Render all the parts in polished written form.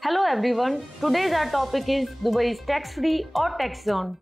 Hello everyone, today's our topic is Dubai is tax-free or tax zone.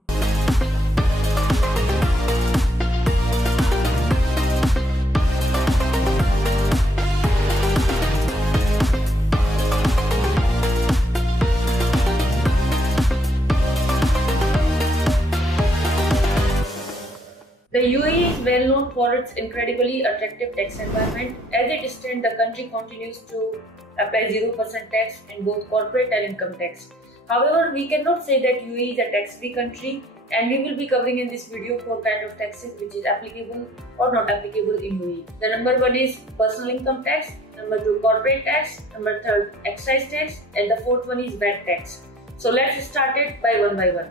The UAE is well known for its incredibly attractive tax environment. As it stands, the country continues to apply 0% tax in both corporate and income tax. However, we cannot say that UAE is a tax-free country, and we will be covering in this video 4 kinds of taxes which is applicable or not applicable in UAE. The number 1 is personal income tax, number 2 corporate tax, number 3 excise tax, and the 4th one is VAT tax. So let's start it one by one.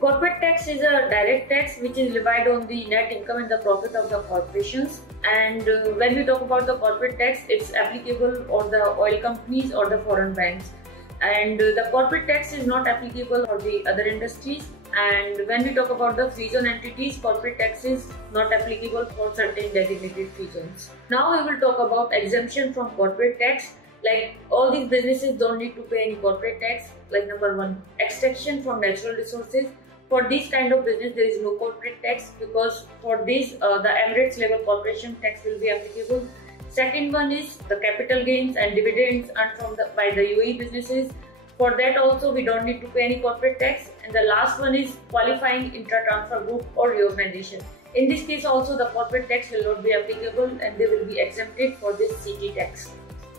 Corporate tax is a direct tax which is levied on the net income and the profit of the corporations. And when we talk about the corporate tax, it's applicable on the oil companies or the foreign banks. And the corporate tax is not applicable for the other industries. And when we talk about the free zone entities, corporate tax is not applicable for certain designated free zones. Now we will talk about exemption from corporate tax. Like all these businesses don't need to pay any corporate tax. Like number 1, extraction from natural resources. For this kind of business, there is no corporate tax because for this, the Emirates level corporation tax will be applicable. Second one is the capital gains and dividends earned by the UAE businesses. For that also, we don't need to pay any corporate tax. And the last one is qualifying intra-transfer group or reorganization. In this case also, the corporate tax will not be applicable and they will be exempted for this CT tax.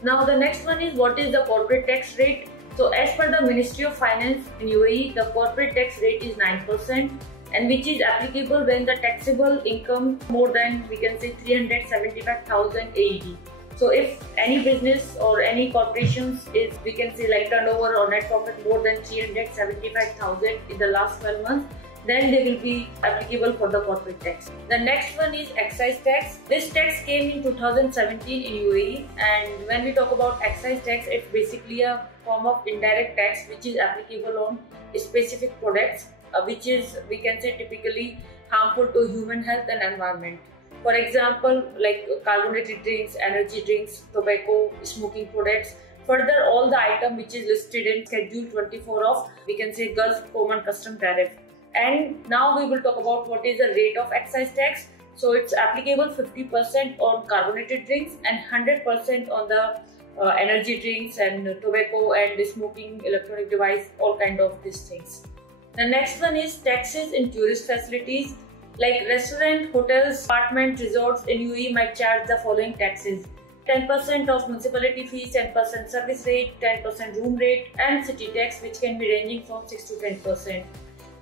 Now the next one is what is the corporate tax rate. So as per the Ministry of Finance in UAE, the corporate tax rate is 9% and which is applicable when the taxable income more than, we can say, 375,000 AED. So if any business or any corporations is, we can say, like turnover or net profit more than 375,000 in the last 12 months, then they will be applicable for the corporate tax. The next one is excise tax. This tax came in 2017 in UAE, and when we talk about excise tax, it's basically a form of indirect tax which is applicable on specific products which is, we can say, typically harmful to human health and environment. For example, like carbonated drinks, energy drinks, tobacco, smoking products. Further, all the item which is listed in Schedule 24 of, we can say, Gulf Common Custom Tariff. And now we will talk about what is the rate of excise tax. So it's applicable 50% on carbonated drinks and 100% on the energy drinks and tobacco and smoking, electronic device, all kind of these things. The next one is taxes in tourist facilities. Like restaurant, hotels, apartment, resorts in UAE might charge the following taxes: 10% of municipality fees, 10% service rate, 10% room rate, and city tax, which can be ranging from 6 to 10%.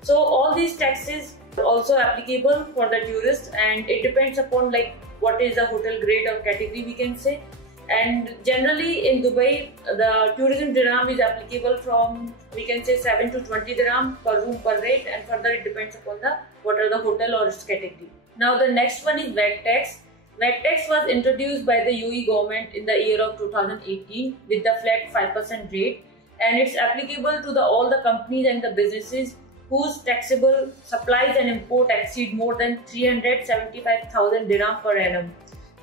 So all these taxes are also applicable for the tourists, and it depends upon like what is the hotel grade or category, we can say. And generally in Dubai, the tourism dirham is applicable from, we can say, 7 to 20 dirham per room per rate, and further it depends upon the what are the hotel or its category. Now the next one is VAT tax. VAT tax was introduced by the UAE government in the year of 2018 with the flat 5% rate, and it's applicable to all the companies and the businesses whose taxable supplies and import exceed more than 375,000 dirham per annum.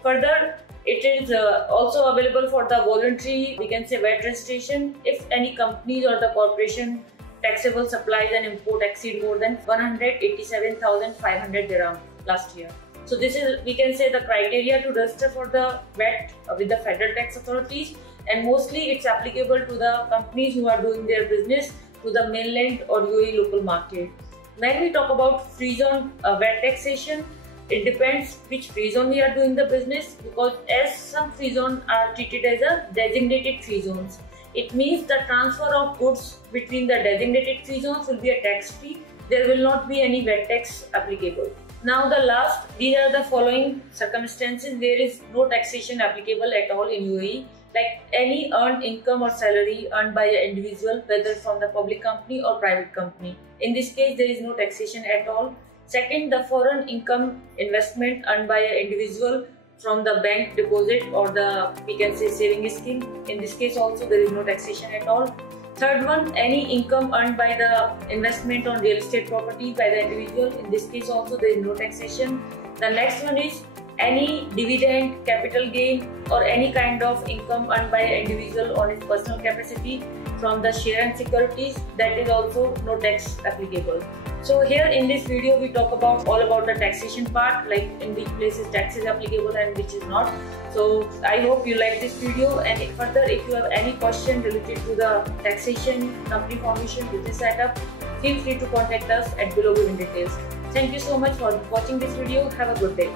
Further, it is also available for the voluntary, we can say, VAT registration if any companies or the corporation taxable supplies and import exceed more than 187,500 dirham last year. So this is, we can say, the criteria to register for the VAT with the federal tax authorities, and mostly it's applicable to the companies who are doing their business to the mainland or UAE local market. When we talk about free zone VAT taxation, it depends which free zone we are doing the business, because as some free zones are treated as a designated free zones. It means the transfer of goods between the designated free zones will be a tax free. There will not be any VAT tax applicable. Now the last, these are the following circumstances. There is no taxation applicable at all in UAE. Like any earned income or salary earned by an individual, whether from the public company or private company. In this case, there is no taxation at all. Second, the foreign income investment earned by an individual from the bank deposit or the, we can say, saving scheme. In this case also, there is no taxation at all. Third one, any income earned by the investment on real estate property by the individual. In this case also, there is no taxation. The next one is any dividend, capital gain, or any kind of income earned by an individual on his personal capacity from the share and securities, that is also no tax applicable. So here in this video we talk about all about the taxation part, like in which places tax is applicable and which is not. So I hope you like this video, and if you have any question related to the taxation, company formation, business setup, feel free to contact us at below given details. Thank you so much for watching this video. Have a good day.